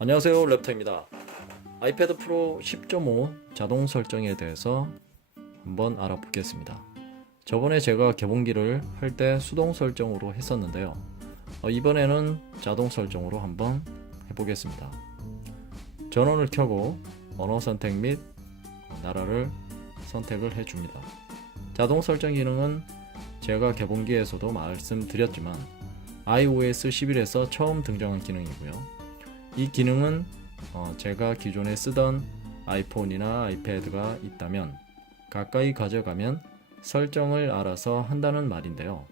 안녕하세요 랩터입니다. 아이패드 프로 10.5 자동 설정에 대해서 한번 알아보겠습니다. 저번에 제가 개봉기를 할 때 수동 설정으로 했었는데요. 어, 이번에는 자동 설정으로 한번 해보겠습니다. 전원을 켜고 언어 선택 및 나라를 선택을 해줍니다. 자동 설정 기능은 제가 개봉기에서도 말씀드렸지만 iOS 11에서 처음 등장한 기능이고요 이 기능은 어, 제가 기존에 쓰던 아이폰이나 아이패드가 있다면 가까이 가져가면 설정을 알아서 한다는 말인데요.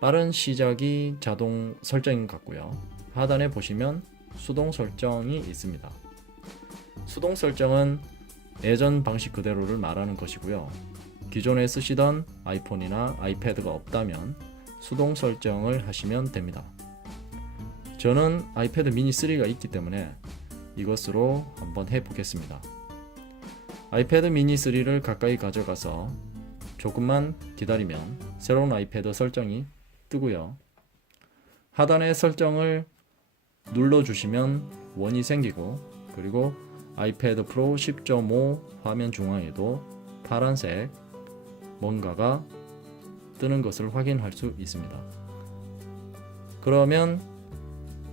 빠른 시작이 자동 설정인 것 같고요. 하단에 보시면 수동 설정이 있습니다. 수동 설정은 예전 방식 그대로를 말하는 것이고요. 기존에 쓰시던 아이폰이나 아이패드가 없다면 수동 설정을 하시면 됩니다. 저는 아이패드 미니 3가 있기 때문에 이것으로 한번 해보겠습니다. 아이패드 미니 3를 가까이 가져가서 조금만 기다리면 새로운 아이패드 설정이 뜨고요. 하단의 설정을 눌러주시면 원이 생기고 그리고 아이패드 프로 10.5 화면 중앙에도 파란색 뭔가가 뜨는 것을 확인할 수 있습니다. 그러면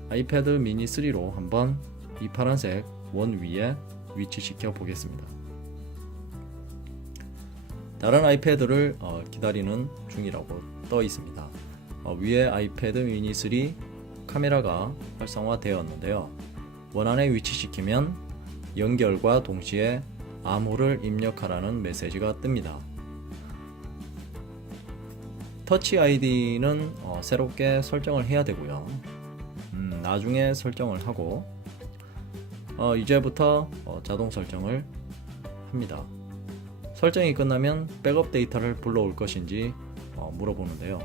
아이패드 미니 3로 한번 이 파란색 원 위에 위치시켜 보겠습니다. 다른 아이패드를 어, 기다리는 중이라고 떠 있습니다. 어, 위에 아이패드 미니 3 카메라가 활성화되었는데요. 원안에 위치시키면 연결과 동시에 암호를 입력하라는 메시지가 뜹니다. 터치 아이디는 어, 새롭게 설정을 해야 되고요. 음, 나중에 설정을 하고 어, 이제부터 어, 자동 설정을 합니다. 설정이 끝나면 백업 데이터를 불러올 것인지 어, 물어보는데요.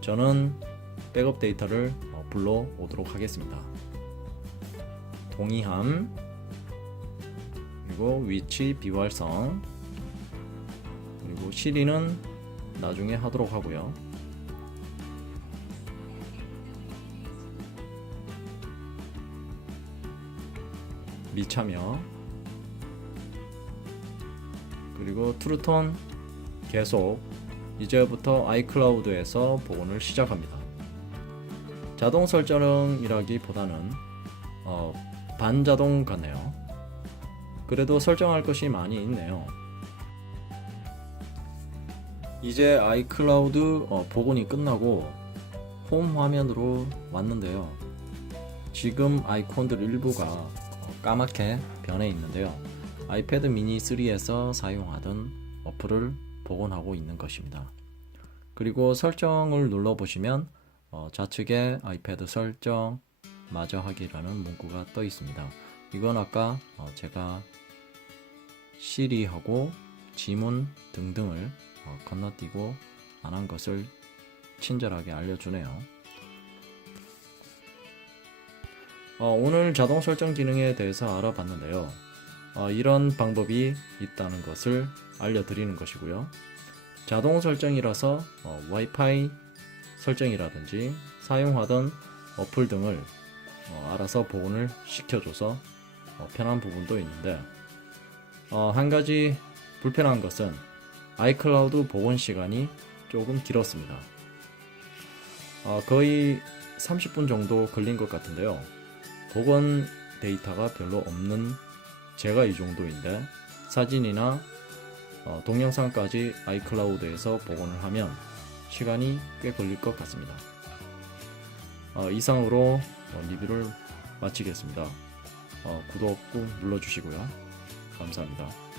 저는 백업 데이터를 어, 불러오도록 하겠습니다. 동의함 그리고 위치 비활성 그리고 시리는 나중에 하도록 하고요. 미참여 그리고 트루톤 계속 이제부터 아이클라우드에서 복원을 시작합니다. 자동 설정이라기보다는 어, 반자동 같네요. 그래도 설정할 것이 많이 있네요. 이제 아이클라우드 어, 복원이 끝나고 홈 화면으로 왔는데요. 지금 아이콘들 일부가 어, 까맣게 변해 있는데요. 아이패드 미니 3에서 사용하던 어플을 복원하고 있는 것입니다. 그리고 설정을 눌러보시면 어, 좌측에 아이패드 설정 마저 하기라는 문구가 떠 있습니다. 이건 아까 어, 제가 시리하고 지문 등등을 어, 건너뛰고 안 한 것을 친절하게 알려주네요. 어, 오늘 자동 설정 기능에 대해서 알아봤는데요. 어, 이런 방법이 있다는 것을 알려드리는 것이고요. 자동 설정이라서 어, 와이파이 설정이라든지 사용하던 어플 등을 어, 알아서 복원을 시켜줘서 어, 편한 부분도 있는데 어, 한 가지 불편한 것은 아이클라우드 복원 시간이 조금 길었습니다. 어, 거의 30분 정도 걸린 것 같은데요. 복원 데이터가 별로 없는 제가 이 정도인데 사진이나 어, 동영상까지 아이클라우드에서 복원을 하면 시간이 꽤 걸릴 것 같습니다. 어, 이상으로 어, 리뷰를 마치겠습니다. 어, 구독 꾹 눌러주시고요. 감사합니다.